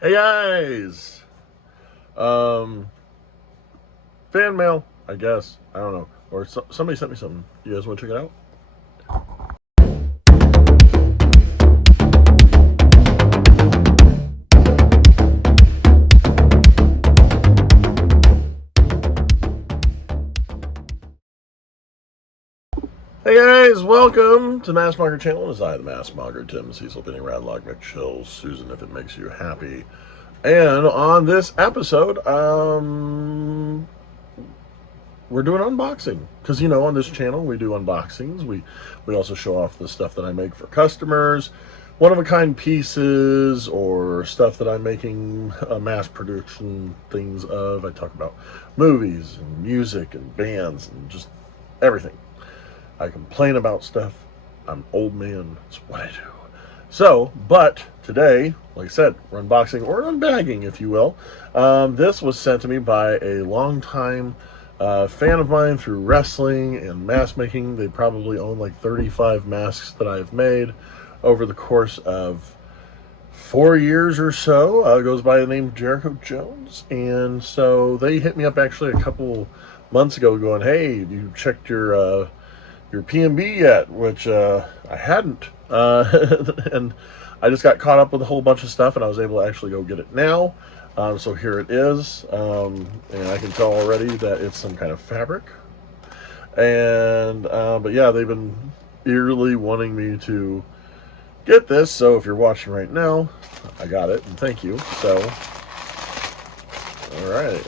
Hey guys! Um, Fan mail, I guess. I don't know. Or somebody sent me something. You guys want to check it out? Hey guys, welcome to the Massmonger channel. It's I, the Massmonger, Tim Cecil, Penny Radlock, Nick Chills, Susan, if it makes you happy. And on this episode, we're doing unboxing. Because, on this channel, we do unboxings. We also show off the stuff that I make for customers, one-of-a-kind pieces, or stuff that I'm making mass production things of. I talk about movies and music and bands and just everything. I complain about stuff. I'm old man. It's what I do. So, but today, like I said, we're unboxing or unbagging, if you will. This was sent to me by a longtime fan of mine through wrestling and mask making. They probably own like 35 masks that I've made over the course of 4 years or so. Goes by the name Jericho Jones. And so they hit me up actually a couple months ago going, hey, you checked your PMB yet? Which I hadn't. And I just got caught up with a whole bunch of stuff, and I was able to actually go get it now. So here it is. And I can tell already that it's some kind of fabric. And, but yeah, they've been eagerly wanting me to get this. So if you're watching right now, I got it, and thank you. So, all right.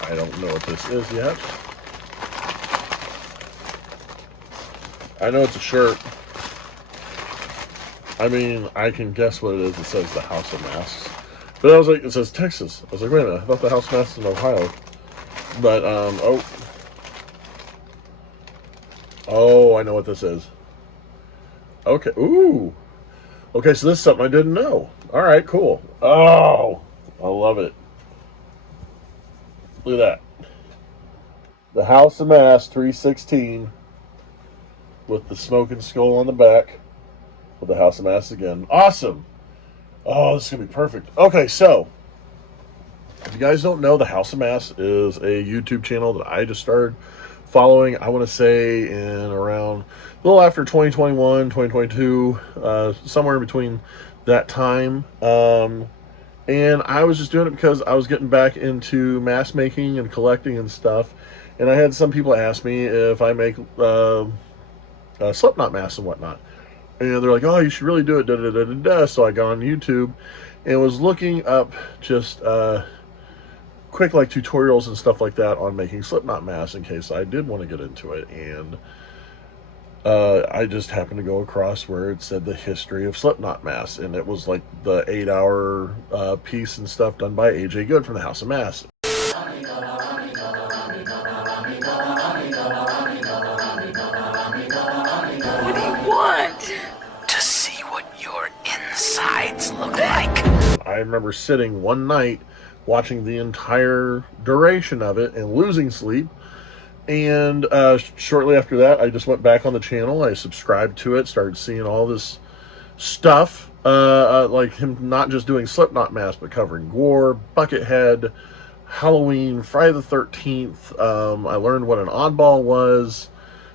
I don't know what this is yet. I know it's a shirt. I mean, I can guess what it is. It says the House of Masks. But I was like, it says Texas. I was like, wait a minute, I thought the House of Masks was in Ohio. But, oh, I know what this is. Okay, ooh. Okay, so this is something I didn't know. All right, cool. Oh, I love it. Look at that. The House of Masks 316 with the smoking skull on the back. With the House of Masks again. Awesome. Oh, this is going to be perfect. Okay, so if you guys don't know, the House of Masks is a YouTube channel that I just started following, I want to say, in around a little after 2021, 2022, somewhere in between that time. And I was just doing it because I was getting back into mask making and collecting and stuff. And I had some people ask me if I make Slipknot masks and whatnot. And they're like, oh, you should really do it, da da da da da. So I got on YouTube and was looking up just quick like tutorials and stuff like that on making Slipknot masks in case I did want to get into it. And I just happened to go across where it said the history of Slipknot masks, and it was like the 8-hour piece and stuff done by AJ Good from the House of Masks. What do you want? To see what your insides look like. I remember sitting one night watching the entire duration of it and losing sleep. And shortly after that, I just went back on the channel. I subscribed to it, started seeing all this stuff, like him not just doing Slipknot masks, but covering Gore, Buckethead, Halloween, Friday the 13th. I learned what an oddball was,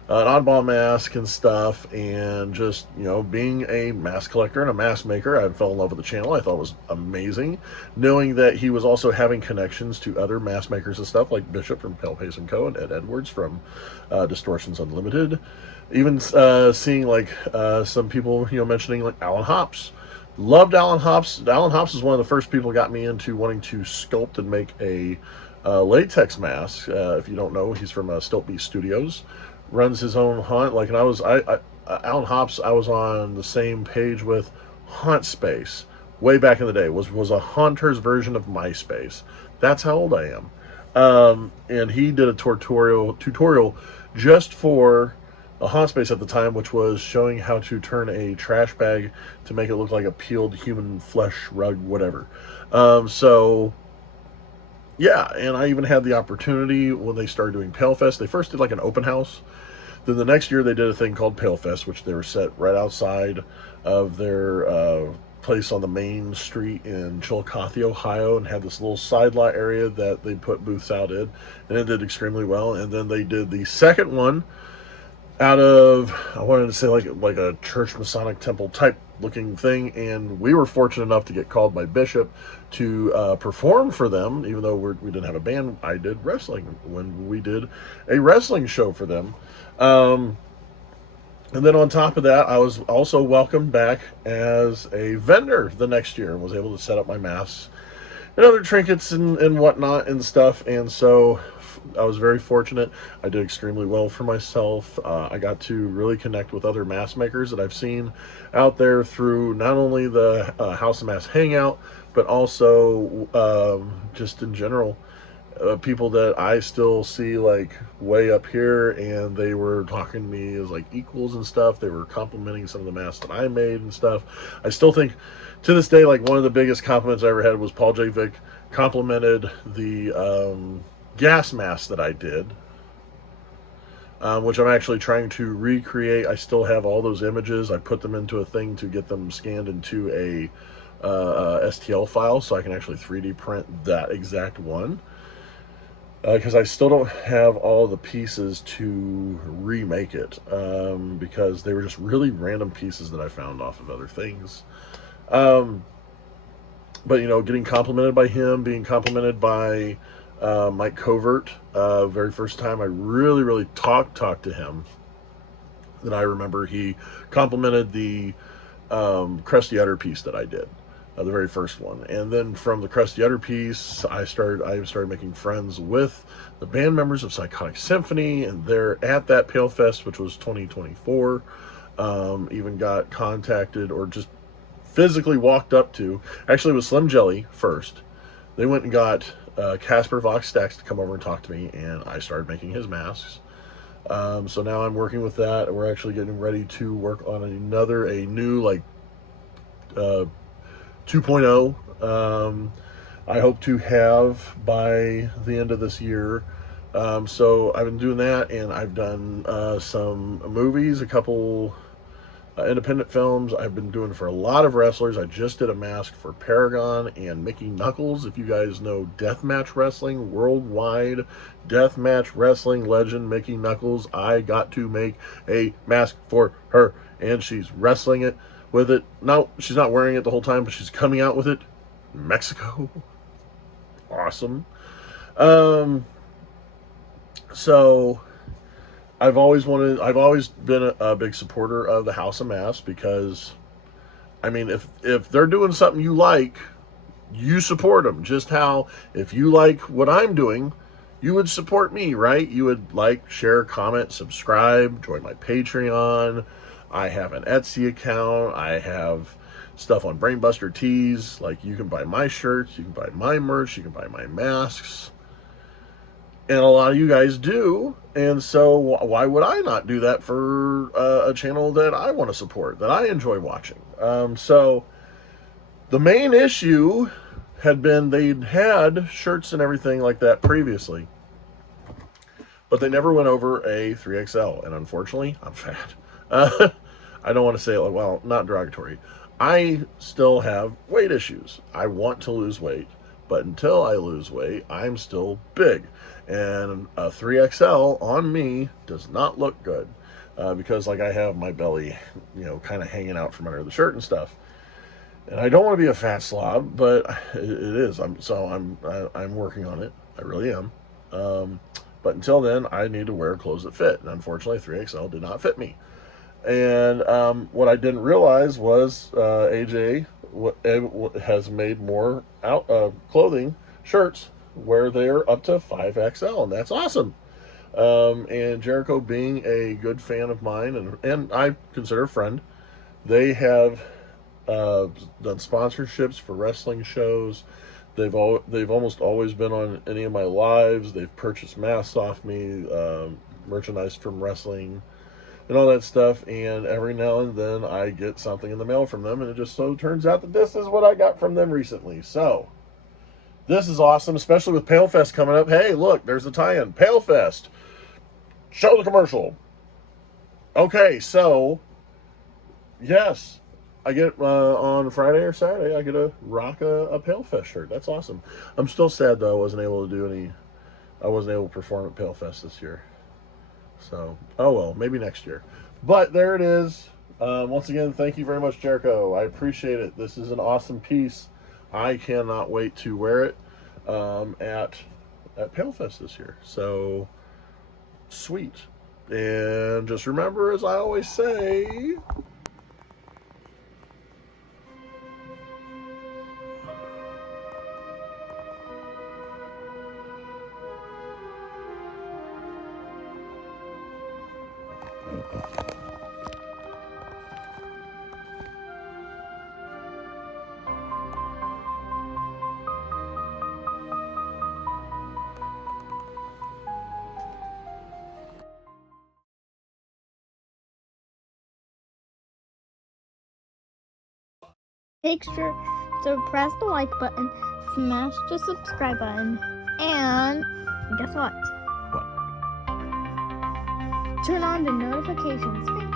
an oddball mask and stuff, and just, being a mask collector and a mask maker, I fell in love with the channel. I thought it was amazing, knowing that he was also having connections to other mask makers and stuff, like Bishop from Paleface & Co. and Ed Edwards from Distortions Unlimited. Even seeing, like, some people, mentioning, like, Alan Hops. Loved Alan Hops. Alan Hops is one of the first people who got me into wanting to sculpt and make a latex mask. If you don't know, he's from Stilt Beast Studios. Runs his own haunt. Like, and Alan Hops, I was on the same page with Haunt Space way back in the day. Was a Haunter's version of MySpace. That's how old I am. And he did a tutorial just for a Haunt Space at the time, which was showing how to turn a trash bag to make it look like a peeled human flesh rug, whatever. So yeah, and I even had the opportunity when they started doing Palefest. They first did like an open house. Then the next year they did a thing called Palefest, which they were set right outside of their place on the main street in Chillicothe, Ohio, and had this little side lot area that they put booths out in, and it did extremely well. And then they did the second one out of, I wanted to say like a church Masonic temple type looking thing, and we were fortunate enough to get called by Bishop to perform for them, even though we didn't have a band. I did wrestling when we did a wrestling show for them. And then on top of that, I was also welcomed back as a vendor the next year and was able to set up my masks and other trinkets and whatnot and stuff. And so I was very fortunate. I did extremely well for myself. I got to really connect with other mask makers that I've seen out there through not only the House of Mask Hangout, but also just in general. People that I still see like way up here, and they were talking to me as like equals and stuff. They were complimenting some of the masks that I made and stuff. I still think to this day, like one of the biggest compliments I ever had was Paul J. Vick complimented the gas mask that I did, which I'm actually trying to recreate. I still have all those images. I put them into a thing to get them scanned into a STL file so I can actually 3D print that exact one. Because I still don't have all the pieces to remake it, because they were just really random pieces that I found off of other things. But you know, getting complimented by him, being complimented by Mike Covert, very first time I really talked to him, then I remember he complimented the Crusty Utter piece that I did. The very first one. And then from the Crusty Utter piece, I started making friends with the band members of Psychotic Symphony, and they're at that Pale Fest, which was 2024. Even got contacted or just physically walked up to, actually it was Slim Jelly first. They went and got Casper Vox Stax to come over and talk to me, and I started making his masks. So now I'm working with that. We're actually getting ready to work on a new like 2.0 I hope to have by the end of this year. So I've been doing that, and I've done some movies, a couple independent films. I've been doing for a lot of wrestlers. I just did a mask for Paragon and Mickey Knuckles. If you guys know deathmatch wrestling, worldwide deathmatch wrestling legend Mickey Knuckles, I got to make a mask for her, and she's wrestling it with it. No, she's not wearing it the whole time, but she's coming out with it. Mexico. Awesome. So I've always been a big supporter of the House of Mask, because I mean, if they're doing something you like, you support them. Just how if you like what I'm doing, you would support me, right? You would like, share, comment, subscribe, join my Patreon. I have an Etsy account. I have stuff on Brainbuster Tees. Like, you can buy my shirts, you can buy my merch, you can buy my masks. And a lot of you guys do. And so why would I not do that for a channel that I want to support, that I enjoy watching? So the main issue had been they'd had shirts and everything like that previously, but they never went over a 3XL. And unfortunately, I'm fat. I don't want to say it like, well, not derogatory. I still have weight issues. I want to lose weight, but until I lose weight, I'm still big. And a 3XL on me does not look good, because like I have my belly, you know, kind of hanging out from under the shirt and stuff. And I don't want to be a fat slob, but it is. I'm working on it. I really am. But until then, I need to wear clothes that fit. And unfortunately, 3XL did not fit me. And what I didn't realize was AJ has made more clothing, shirts, where they're up to 5XL, and that's awesome. And Jericho, being a good fan of mine, and I consider a friend, they have done sponsorships for wrestling shows. They've almost always been on any of my lives. They've purchased masks off me, merchandise from wrestling, and all that stuff. And every now and then I get something in the mail from them, and it just so turns out that this is what I got from them recently. So this is awesome, especially with Pale Fest coming up. Hey, look, there's the tie-in. Pale Fest. Show the commercial. Okay, so yes, I get on Friday or Saturday, I get to rock a PaleFest shirt. That's awesome. I'm still sad though I wasn't able to perform at PaleFest this year. So, oh well, maybe next year. But there it is. Once again, thank you very much, Jericho. I appreciate it. This is an awesome piece. I cannot wait to wear it at PaleFest this year. So, sweet. And just remember, as I always say, Make sure to press the like button, smash the subscribe button, and guess what? what? Turn on the notifications.